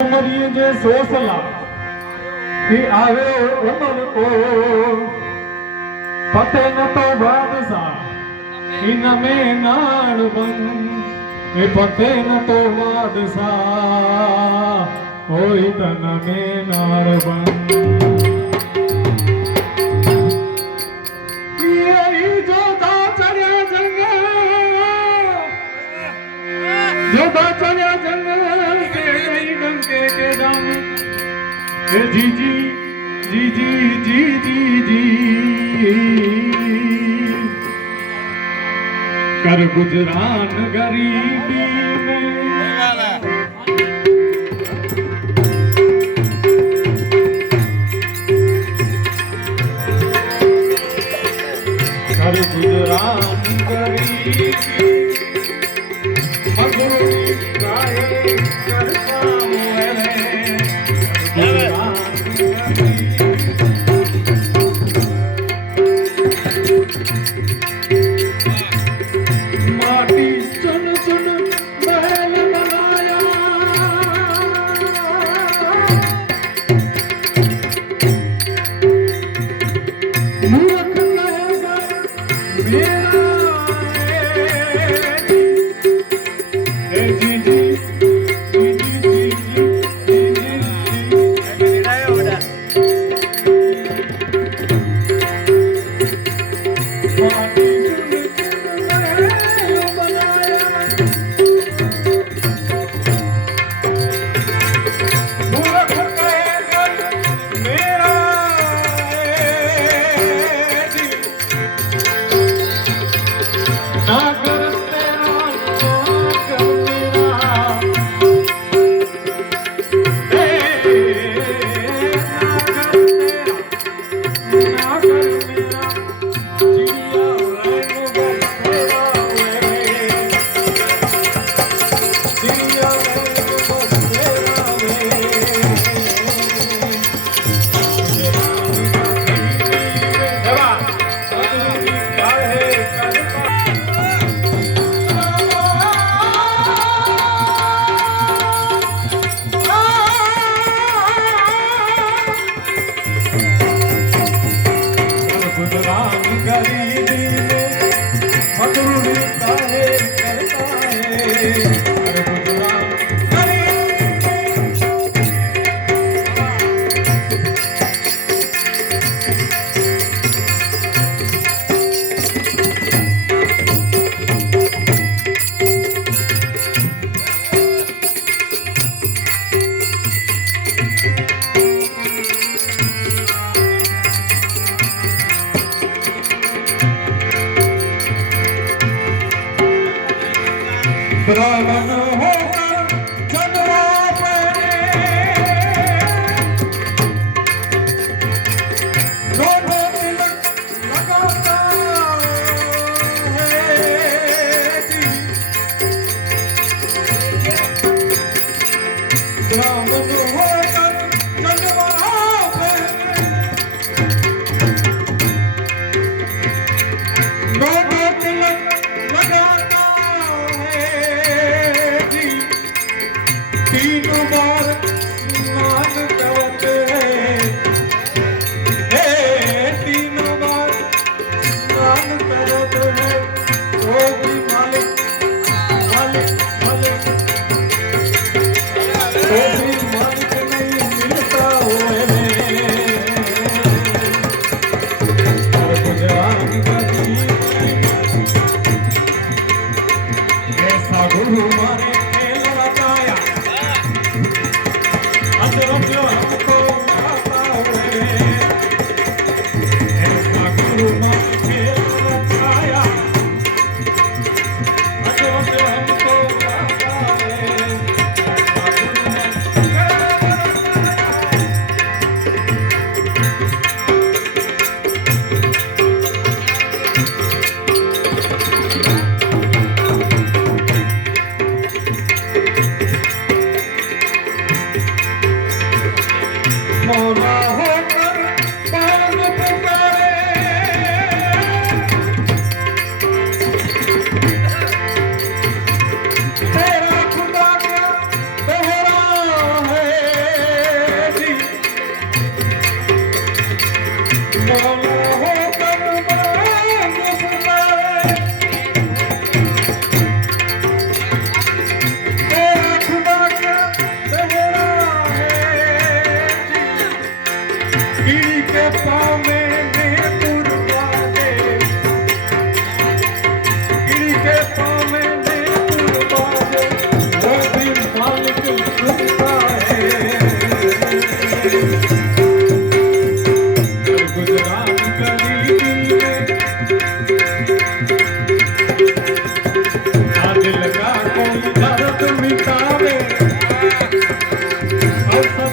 मरिए जे सोसला कि आवे उमर को पते न तो बादशाह इन में नाड़ बन पते न तो बादशाह ओ तन में नाड़ बन चढ़िया जंग के दम जी जी जी जी जी जी जी कर गुजरान गरीबी में कर गुजरान गरीबी ब्राह्मण होकर जन्मा दोनों तिलक लगाता है ब्राह्मण होकर जन्मा दोनों तिलक लगाता तीन बार स्नान करते हैं तीन बार स्नान करते हैं तो भी मालिक मालिक मालिक तो भी मालिक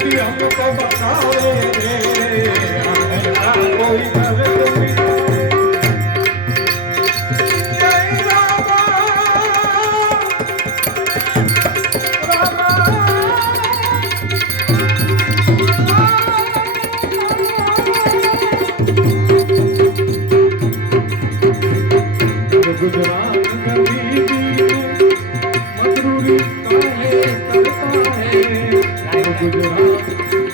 कि हमको बताओ रे ऐसा कोई दर्द मिला जय रामा गुजरात गली मजदूरी काहे करता है गुजरात